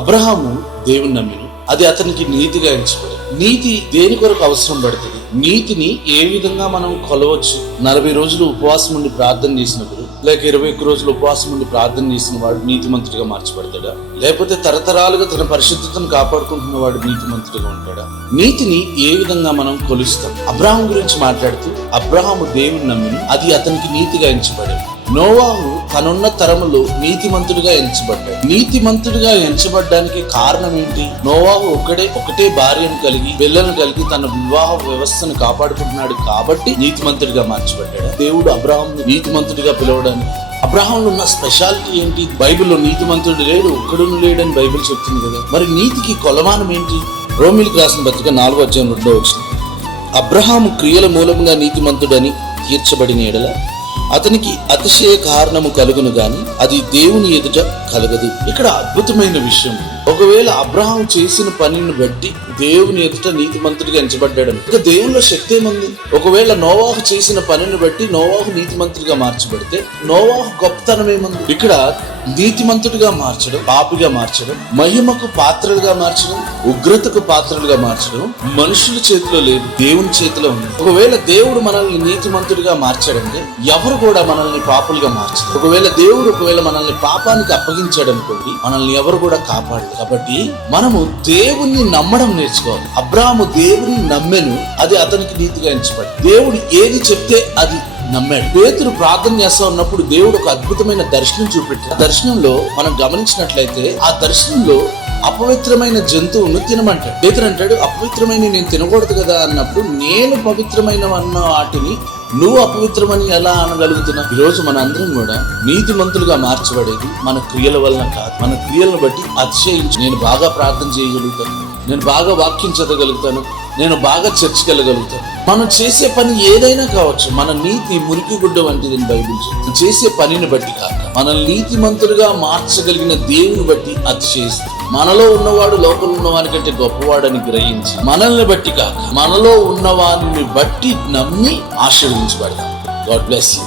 అబ్రహాము దేవుని నమ్మిను, అది అతనికి నీతిగా ఎంచబడింది. నీతి దేని కొరకు అవసరం పడుతుంది? నీతిని ఏ విధంగా మనం కొలవచ్చు? 40 రోజులు ఉపవాసం ఉండి ప్రార్థన చేసినప్పుడు, లేక 21 రోజులు ఉపవాసం ఉండి ప్రార్థన చేసిన వాడు నీతిమంతుడిగా మార్చబడతాడా? లేకపోతే తరతరాలుగా తన పరిశుద్ధతను కాపాడుకుంటున్న వాడు నీతిమంతుడిగా ఉంటాడా? నీతిని ఏ విధంగా మనం కొలుస్తాం? అబ్రహాము గురించి మాట్లాడుతూ, అబ్రహాము దేవుని నమ్మిను, అది అతనికి నీతిగా ఎంచబడింది. నోవాహు తనున్న తరములో నీతిమంతుడిగా ఎంచబడ్డాడు. నీతిమంతుడిగా ఎంచబడ్డానికి కారణం ఏంటి? నోవాహు ఒకటే భార్యను కలిగి పిల్లలను కలిగి తన వివాహ వ్యవస్థను కాపాడుకుంటున్నాడు కాబట్టి నీతిమంతుడిగా మార్చబడ్డాడు. దేవుడు అబ్రహామును నీతిమంతుడిగా పిలవడానికి అబ్రహాంలో ఉన్న స్పెషాలిటీ ఏంటి? బైబిల్లో నీతిమంతుడు లేడు, ఒక్కడును లేడని బైబిల్ చెప్తుంది కదా. మరి నీతికి కొలమానం ఏంటి? రోమీయులకు రాసిన పత్రిక 4:2 అబ్రహాము క్రియల మూలముగా నీతిమంతుడని తీర్చబడిన ఎడల అతనికి అతిశయ కారణము కలుగును గాని అది దేవుని ఎదుట కలగదు. ఇక్కడ అద్భుతమైన విషయం, ఒకవేళ అబ్రహాం చేసిన పనిని బట్టి దేవుని ఎదుట నీతిమంతుడిగా ఎంచబడ్డాడు. ఇక దేవునిలో శక్తి ఏముంది? ఒకవేళ నోవాహు చేసిన పనిని బట్టి నోవాహు నీతిమంతుడిగా మార్చబడితే నోవాహు గొప్పతనం ఏముంది? ఇక్కడ నీతిమంతుడిగా మార్చడం, పాపిగా మార్చడం, మహిమకు పాత్రలుగా మార్చడం, ఉగ్రతకు పాత్రలుగా మార్చడం మనుషుల చేతిలో లేదు, దేవుని చేతిలో ఉంది. ఒకవేళ దేవుడు మనల్ని నీతిమంతుడిగా మార్చాడంటే ఎవరు కూడా మనల్ని పాపులుగా మార్చరు. ఒకవేళ మనల్ని పాపానికి అప్పగించాడు అనుకోండి, మనల్ని ఎవరు కూడా కాపాడరు. కాబట్టి మనము దేవుణ్ణి నమ్మడం నేర్చుకోవాలి. అబ్రాహాము దేవుని నమ్మెను, అది అతనికి నీతిగా ఎంచబడింది. దేవుడు ఏది చెప్తే అది నమ్మాడు. పేతురు ప్రార్థన చేస్తా ఉన్నప్పుడు దేవుడు ఒక అద్భుతమైన దర్శనం చూపెట్టాడు. ఆ దర్శనంలో మనం గమనించినట్లయితే ఆ దర్శనంలో అపవిత్రమైన జంతువును తినమంటాడు. పేతురు అంటాడు, అపవిత్రమైన నేను తినకూడదు కదా అన్నప్పుడు, నేను పవిత్రమైన అన్న వాటిని నువ్వు అపవిత్రమని ఎలా అనగలుగుతున్నా? ఈరోజు మన అందరం కూడా నీతిమంతులుగా మార్చబడేది మన క్రియల వలన కాదు. మన క్రియలను బట్టి అతిశయించి, నేను బాగా ప్రార్థన చేయగలుగుతాను, నేను బాగా వాక్యం చదవగలుగుతాను, నేను బాగా చర్చకి వెళ్ళగలుగుతాను. మనం చేసే పని ఏదైనా కావచ్చు, మన నీతి మురికి గుడ్డ వంటిది బైబిల్ చెప్తుంది. చేసే పనిని బట్టి కాక మనల్ని నీతిమంతులుగా మార్చగలిగిన దేవుని బట్టి అతిశయిస్తుంది. మనలో ఉన్నవాడు లోపల ఉన్నవాని కంటే గొప్పవాడని గ్రహించి మనల్ని బట్టి కాక మనలో ఉన్నవారిని బట్టి నమ్మి ఆశీర్వదించబడతాం. God bless you.